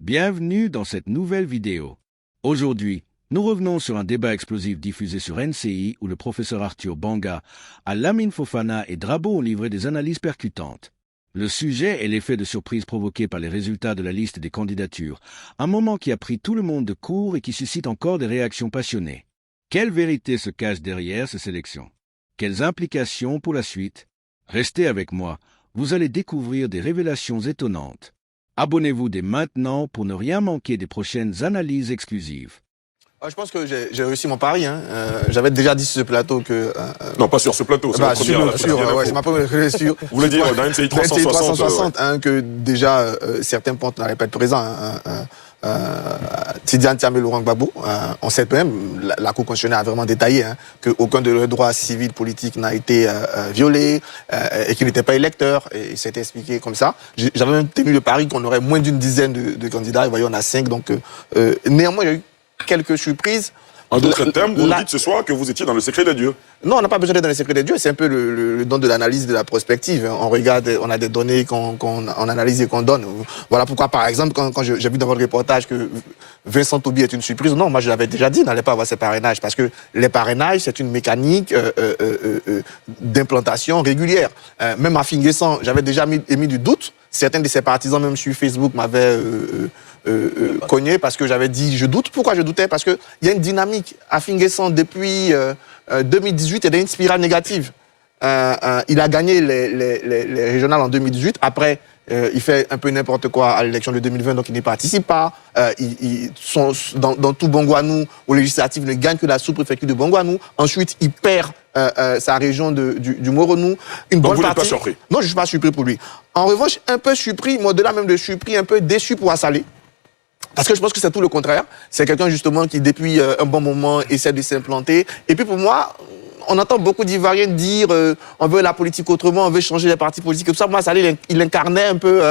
Bienvenue dans cette nouvelle vidéo. Aujourd'hui, nous revenons sur un débat explosif diffusé sur NCI où le professeur Arthur Banga, Lamine Fofana et Drabo ont livré des analyses percutantes. Le sujet est l'effet de surprise provoqué par les résultats de la liste des candidatures, un moment qui a pris tout le monde de court et qui suscite encore des réactions passionnées. Quelle vérité se cache derrière ces sélections? Quelles implications pour la suite? Restez avec moi, vous allez découvrir des révélations étonnantes. Abonnez-vous dès maintenant pour ne rien manquer des prochaines analyses exclusives. Je pense que j'ai réussi mon pari. J'avais déjà dit sur ce plateau que... non, pas sur ce plateau, c'est c'est ma première sur. Vous voulez dire dans NCI 360, que déjà certains pontes n'allaient pas être présents. Tidiane Thiam et Laurent Gbagbo, on sait même, la Cour constitutionnelle a vraiment détaillé qu'aucun de leurs droits civils politiques n'a été violé et qu'ils n'étaient pas électeurs, et c'était expliqué comme ça. J'avais même tenu le pari qu'on aurait moins d'une dizaine de candidats, et voyez, on a 5, donc néanmoins il y a eu quelques surprises. En d'autres termes, vous nous dites ce soir que vous étiez dans le secret des dieux. Non, on n'a pas besoin d'être dans le secret des dieux, c'est un peu le don de l'analyse de la prospective. On regarde, on a des données qu'on analyse et qu'on donne. Voilà pourquoi, par exemple, quand j'ai vu dans votre reportage que Vincent Toubi est une surprise, non, moi je l'avais déjà dit, il n'allait pas avoir ses parrainages, parce que les parrainages, c'est une mécanique d'implantation régulière. Même à Finguessan, j'avais déjà émis du doute. Certains de ses partisans, même sur Facebook, m'avaient cogné parce que j'avais dit je doute. Pourquoi je doutais? Parce qu'il y a une dynamique à Finguessan depuis 2018 et une spirale négative. Il a gagné les régionales en 2018. Après, il fait un peu n'importe quoi à l'élection de 2020, donc il n'y participe pas. Dans tout Bongouanou, aux législatives, il ne gagne que la sous-préfecture de Bongouanou. Ensuite, il perd sa région du Moronou. Donc vous n'êtes pas surpris? Non, je ne suis pas surpris pour lui. En revanche, un peu surpris, mais au-delà même de surpris, un peu déçu pour Assalé. Parce que je pense que c'est tout le contraire. C'est quelqu'un justement qui, depuis un bon moment, essaie de s'implanter. Et puis pour moi, on entend beaucoup d'Ivoiriens dire on veut la politique autrement, on veut changer les partis politiques. Tout ça, moi, Salé, il incarnait un peu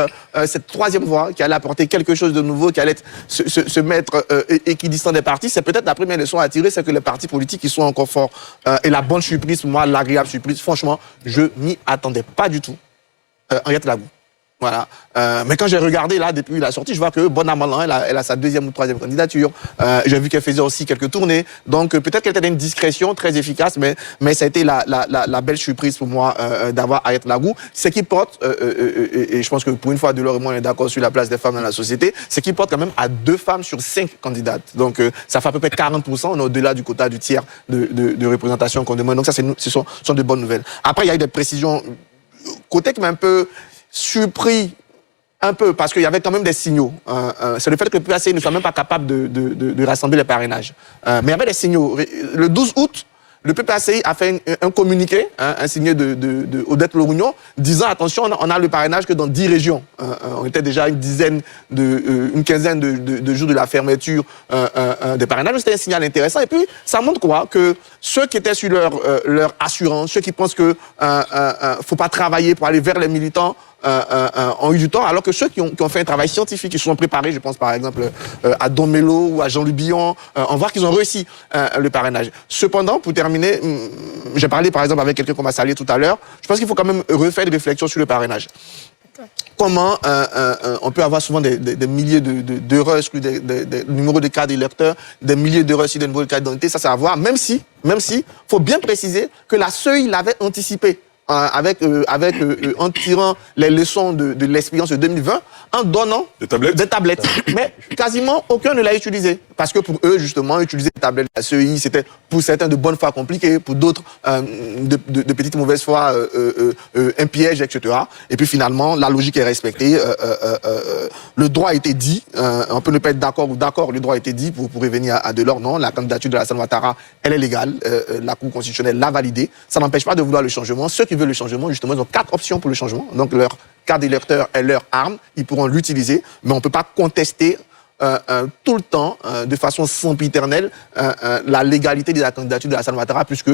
cette troisième voie qui allait apporter quelque chose de nouveau, qui allait se mettre équidistant des partis. C'est peut-être la première leçon à tirer, c'est que les partis politiques ils sont encore forts. Et la bonne surprise, pour moi, l'agréable surprise, franchement, je m'y attendais pas du tout. Henriette Lagou. Voilà. Mais quand j'ai regardé là depuis la sortie, je vois que Bonamalan, elle a sa deuxième ou troisième candidature. J'ai vu qu'elle faisait aussi quelques tournées. Donc peut-être qu'elle était d'une discrétion très efficace, mais ça a été la belle surprise pour moi d'avoir Henriette Lagou. Ce qui porte, et je pense que pour une fois, Delors et moi on est d'accord sur la place des femmes dans la société, ce qui porte quand même à 2 femmes sur 5 candidates. Donc ça fait à peu près 40%, on est au-delà du quota du tiers de représentation qu'on demande. Donc ça, ce sont de bonnes nouvelles. Après, il y a eu des précisions côté qui m'a un peu surpris, un peu, parce qu'il y avait quand même des signaux. C'est le fait que le PAC ne soit même pas capable de rassembler les parrainages. Mais il y avait des signaux. Le 12 août, le PPACI a fait un communiqué, un signé d'Odette Lorugnon, disant attention, on a le parrainage que dans 10 régions. On était déjà une quinzaine de jours de la fermeture des parrainages. C'était un signal intéressant. Et puis, ça montre quoi? Que ceux qui étaient sur leur assurance, ceux qui pensent qu'il ne faut pas travailler pour aller vers les militants, ont eu du temps, alors que ceux qui ont fait un travail scientifique, qui se sont préparés, je pense par exemple à Don Melo ou à Jean Lubillon, on voit qu'ils ont réussi le parrainage. Cependant, pour terminer, j'ai parlé par exemple avec quelqu'un qu'on m'a salué tout à l'heure, je pense qu'il faut quand même refaire des réflexions sur le parrainage. Comment on peut avoir souvent des milliers d'erreurs, des numéros de cartes d'électeurs, des milliers d'erreurs sur des numéros de cartes d'identité, ça c'est à voir, même si, faut bien préciser que la CEI l'avait anticipé. En tirant les leçons de l'expérience de 2020, en donnant des tablettes. Mais quasiment aucun ne l'a utilisé. Parce que pour eux, justement, utiliser des tablettes de la CEI, c'était pour certains de bonne foi compliqué, pour d'autres de petites mauvaises foi, un piège, etc. Et puis finalement, la logique est respectée. Le droit a été dit. On peut ne pas être d'accord ou d'accord, le droit a été dit pour revenir à Delors. Non, la candidature de Alassane Ouattara, elle est légale. La Cour constitutionnelle l'a validée. Ça n'empêche pas de vouloir le changement. Ceux qui veulent le changement, justement, ils ont 4 options pour le changement. Donc leur carte d'électeur est leur arme, ils pourront l'utiliser, mais on ne peut pas contester tout le temps, de façon sempiternelle, la légalité de la candidature de Alassane Ouattara, puisque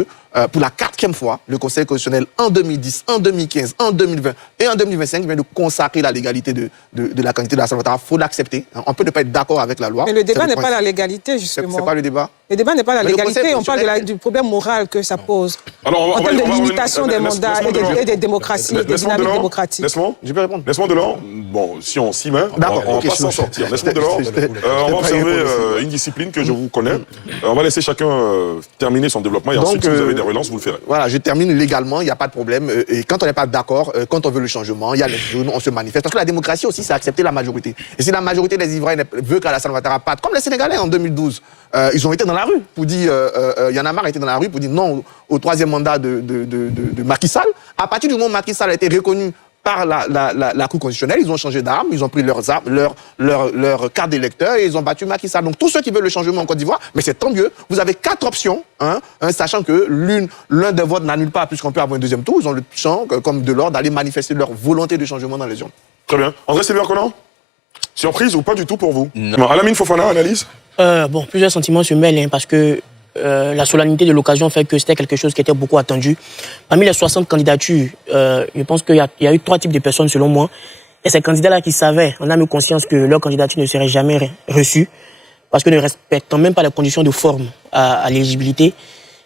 pour la 4e fois, le Conseil constitutionnel, en 2010, en 2015, en 2020 et en 2025, vient de consacrer la légalité de la candidature de Alassane Ouattara. Il faut l'accepter. On peut ne pas être d'accord avec la loi. Mais le débat n'est pas la légalité, justement. C'est pas le débat. Le débat n'est pas la légalité, on parle du problème moral que ça pose. Alors, en termes de limitation des mandats et des démocraties, des dynamiques démocratiques. Je peux répondre. Laisse-moi Delors. Bon, si on s'y met, on va pas s'en sortir. Laisse-moi Delors. On va observer une discipline que je vous connais. On va laisser chacun terminer son développement et ensuite, si vous avez des relances, vous le ferez. Voilà, je termine légalement, il n'y a pas de problème. Et quand on n'est pas d'accord, quand on veut le changement, il y a les jeunes, on se manifeste. Parce que la démocratie aussi, c'est accepter la majorité. Et si la majorité des Ivoiriens veut qu'Alassane Ouattara parte, comme les Sénégalais en 2012, ils ont été dans la rue pour dire, Y'en a marre était dans la rue pour dire non au 3e mandat de Macky Sall. À partir du moment où Macky Sall a été reconnu par la Cour constitutionnelle, ils ont changé d'armes, ils ont pris leur carte d'électeur et ils ont battu Macky Sall. Donc tous ceux qui veulent le changement en Côte d'Ivoire, mais c'est tant mieux, vous avez 4 options, sachant que l'un des votes n'annule pas puisqu'on peut avoir un 2e tour, ils ont le champ, comme de l'ordre, d'aller manifester leur volonté de changement dans les urnes. Très bien. André Sévère-Conan, surprise ou pas du tout pour vous? Non. Alamine Fofana, analyse? Bon, plusieurs sentiments se mêlent parce que la solennité de l'occasion fait que c'était quelque chose qui était beaucoup attendu. Parmi les 60 candidatures, je pense qu'il y a eu 3 types de personnes selon moi. Et ces candidats-là qui savaient, on a eu conscience que leur candidature ne serait jamais reçue parce que ne respectant même pas les conditions de forme à l'éligibilité.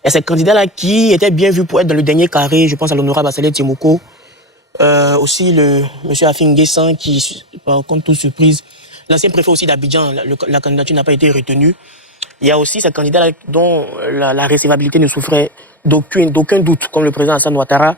Et ces candidats-là qui étaient bien vus pour être dans le dernier carré, je pense à l'honorable Assalé Tiemoko, aussi le monsieur Afin Guessan qui, par contre, toute surprise, l'ancien préfet aussi d'Abidjan, la candidature n'a pas été retenue. Il y a aussi ces candidats dont la recevabilité ne souffrait d'aucun doute, comme le président Alassane Ouattara.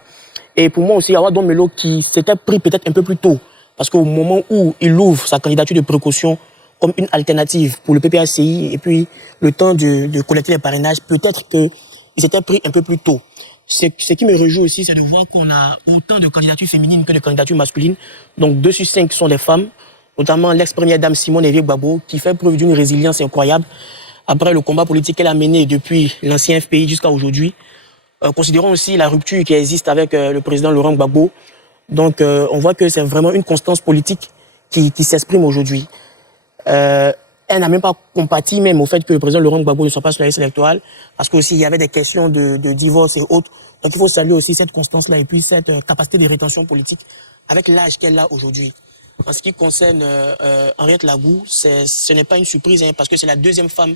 Et pour moi aussi, Awadon Melo qui s'était pris peut-être un peu plus tôt, parce qu'au moment où il ouvre sa candidature de précaution comme une alternative pour le PPACI, et puis le temps de collecter les parrainages, peut-être qu'il s'était pris un peu plus tôt. Ce qui me réjouit aussi, c'est de voir qu'on a autant de candidatures féminines que de candidatures masculines. Donc 2 sur 5 sont des femmes, notamment l'ex-première dame Simone Veil-Gbagbo, qui fait preuve d'une résilience incroyable après le combat politique qu'elle a mené depuis l'ancien FPI jusqu'à aujourd'hui. Considérons aussi la rupture qui existe avec le président Laurent Gbagbo. Donc on voit que c'est vraiment une constance politique qui s'exprime aujourd'hui. Elle n'a même pas compati même au fait que le président Laurent Gbagbo ne soit pas sur la liste électorale, parce qu'aussi il y avait des questions de divorce et autres. Donc il faut saluer aussi cette constance-là et puis cette capacité de rétention politique avec l'âge qu'elle a aujourd'hui. En ce qui concerne Henriette Lagou, ce n'est pas une surprise parce que c'est la 2e femme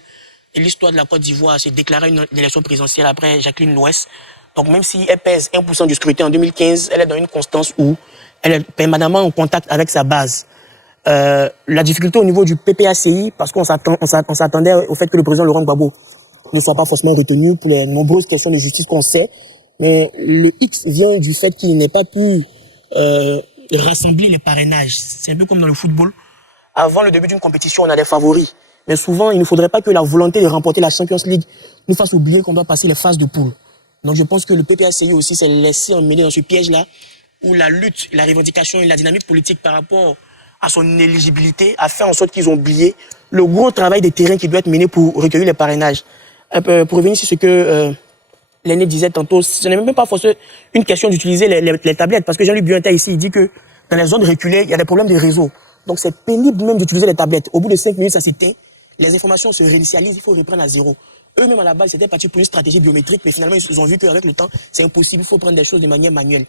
de l'histoire de la Côte d'Ivoire à se déclarer une élection présidentielle après Jacqueline Louès. Donc même si elle pèse 1% du scrutin en 2015, elle est dans une constance où elle est permanemment en contact avec sa base. La difficulté au niveau du PPACI, parce qu'on s'attendait au fait que le président Laurent Gbagbo ne soit pas forcément retenu pour les nombreuses questions de justice qu'on sait, mais le X vient du fait qu'il n'ait pas pu rassembler les parrainages. C'est un peu comme dans le football. Avant le début d'une compétition, on a des favoris. Mais souvent, il ne faudrait pas que la volonté de remporter la Champions League nous fasse oublier qu'on doit passer les phases de poule. Donc je pense que le PPACI aussi s'est laissé emmener dans ce piège-là, où la lutte, la revendication et la dynamique politique par rapport à son éligibilité a fait en sorte qu'ils ont oublié le gros travail de terrain qui doit être mené pour recueillir les parrainages. Pour revenir sur ce que l'aîné disait tantôt, ce n'est même pas forcément une question d'utiliser les tablettes, parce que Jean-Luc Buenta ici, il dit que dans les zones reculées, il y a des problèmes de réseau. Donc c'est pénible même d'utiliser les tablettes. Au bout de 5 minutes, ça s'éteint, les informations se réinitialisent, il faut reprendre à zéro. Eux-mêmes à la base, c'était parti pour une stratégie biométrique, mais finalement, ils ont vu qu'avec le temps, c'est impossible, il faut prendre des choses de manière manuelle.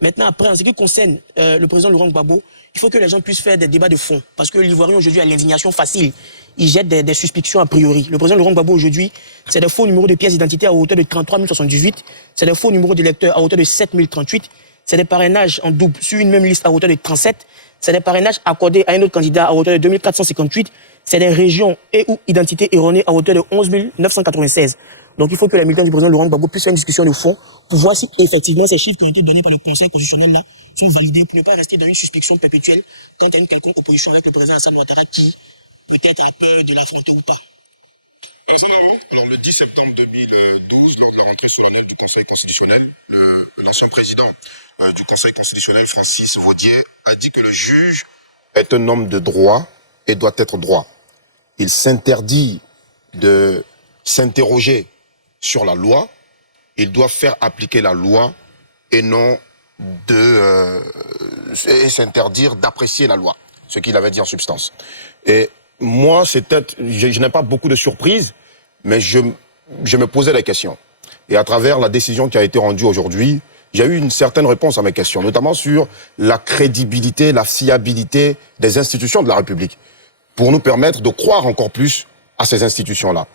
Maintenant, après, en ce qui concerne le président Laurent Gbagbo, il faut que les gens puissent faire des débats de fond, parce que l'Ivoirien aujourd'hui a l'indignation facile. Il jette des suspicions a priori. Le président Laurent Gbagbo aujourd'hui, c'est des faux numéros de pièces d'identité à hauteur de 33 078, c'est des faux numéros d'électeurs à hauteur de 7 038, c'est des parrainages en double sur une même liste à hauteur de 37, c'est des parrainages accordés à un autre candidat à hauteur de 2458, c'est des régions et ou identités erronées à hauteur de 11 996. Donc il faut que les militants du président Laurent Gbagbo puissent faire une discussion de fond pour voir si effectivement ces chiffres qui ont été donnés par le Conseil constitutionnel là sont validés pour ne pas rester dans une suspicion perpétuelle quand il y a une quelconque opposition avec le président Alassane Ouattara qui peut-être a peur de l'affronter ou pas. Alors, le 10 septembre 2012, lors de la rentrée solennelle du Conseil constitutionnel, l'ancien président du Conseil constitutionnel, Francis Vaudier, a dit que le juge est un homme de droit et doit être droit. Il s'interdit de s'interroger sur la loi, il doit faire appliquer la loi et non s'interdire d'apprécier la loi, ce qu'il avait dit en substance. Et moi, je n'ai pas beaucoup de surprises, mais je me posais la question. Et à travers la décision qui a été rendue aujourd'hui, j'ai eu une certaine réponse à mes questions, notamment sur la crédibilité, la fiabilité des institutions de la République, pour nous permettre de croire encore plus à ces institutions-là.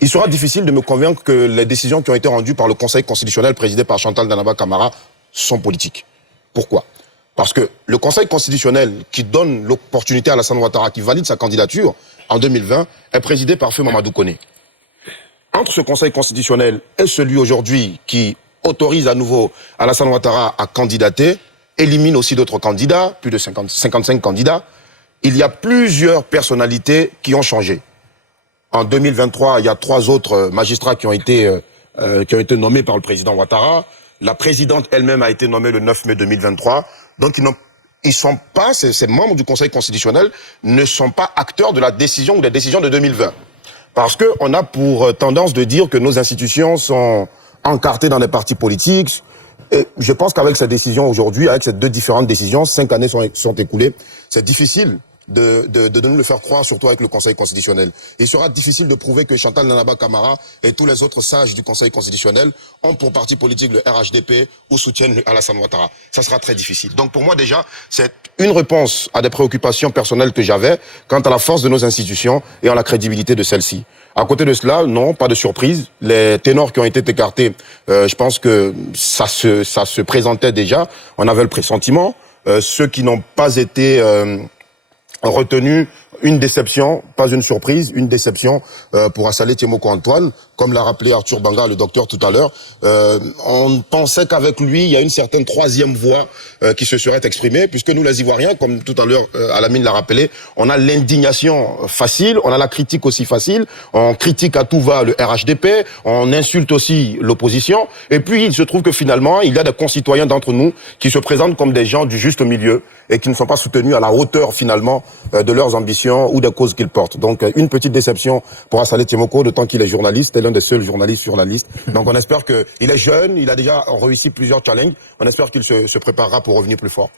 Il sera difficile de me convaincre que les décisions qui ont été rendues par le Conseil constitutionnel présidé par Chantal Danaba Camara sont politiques. Pourquoi? Parce que le Conseil constitutionnel qui donne l'opportunité à Alassane Ouattara, qui valide sa candidature en 2020, est présidé par Feu Mamadou Koné. Entre ce Conseil constitutionnel et celui aujourd'hui qui autorise à nouveau Alassane Ouattara à candidater, élimine aussi d'autres candidats, plus de 55 candidats, il y a plusieurs personnalités qui ont changé. En 2023, il y a 3 autres magistrats qui ont été nommés par le président Ouattara. La présidente elle-même a été nommée le 9 mai 2023. Donc ils sont pas, ces membres du Conseil constitutionnel ne sont pas acteurs de la décision ou des décisions de 2020. Parce que on a pour tendance de dire que nos institutions sont encartées dans les partis politiques. Et je pense qu'avec cette décision aujourd'hui, avec ces 2 différentes décisions, 5 années sont écoulées, c'est difficile de nous le faire croire, surtout avec le Conseil constitutionnel. Il sera difficile de prouver que Chantal Danaba Camara et tous les autres sages du Conseil constitutionnel ont pour parti politique le RHDP ou soutiennent Alassane Ouattara. Ça sera très difficile. Donc pour moi déjà, c'est une réponse à des préoccupations personnelles que j'avais quant à la force de nos institutions et à la crédibilité de celles-ci. À côté de cela, non, pas de surprise. Les ténors qui ont été écartés, je pense que ça se présentait déjà. On avait le pressentiment. Ceux qui n'ont pas été retenu, une déception, pas une surprise, une déception pour Assalé Tiemoko Antoine. Comme l'a rappelé Arthur Banga, le docteur, tout à l'heure, on pensait qu'avec lui, il y a une certaine 3e voie qui se serait exprimée, puisque nous, les Ivoiriens, comme tout à l'heure Alamine l'a rappelé, on a l'indignation facile, on a la critique aussi facile, on critique à tout va le RHDP, on insulte aussi l'opposition, et puis il se trouve que finalement, il y a des concitoyens d'entre nous qui se présentent comme des gens du juste milieu et qui ne sont pas soutenus à la hauteur finalement de leurs ambitions ou des causes qu'ils portent. Donc une petite déception pour Assalé Tiemoko, d'autant qu'il est journaliste, est l'un des seuls journalistes sur la liste. Donc on espère qu'il est jeune, il a déjà réussi plusieurs challenges, on espère qu'il se préparera pour revenir plus fort.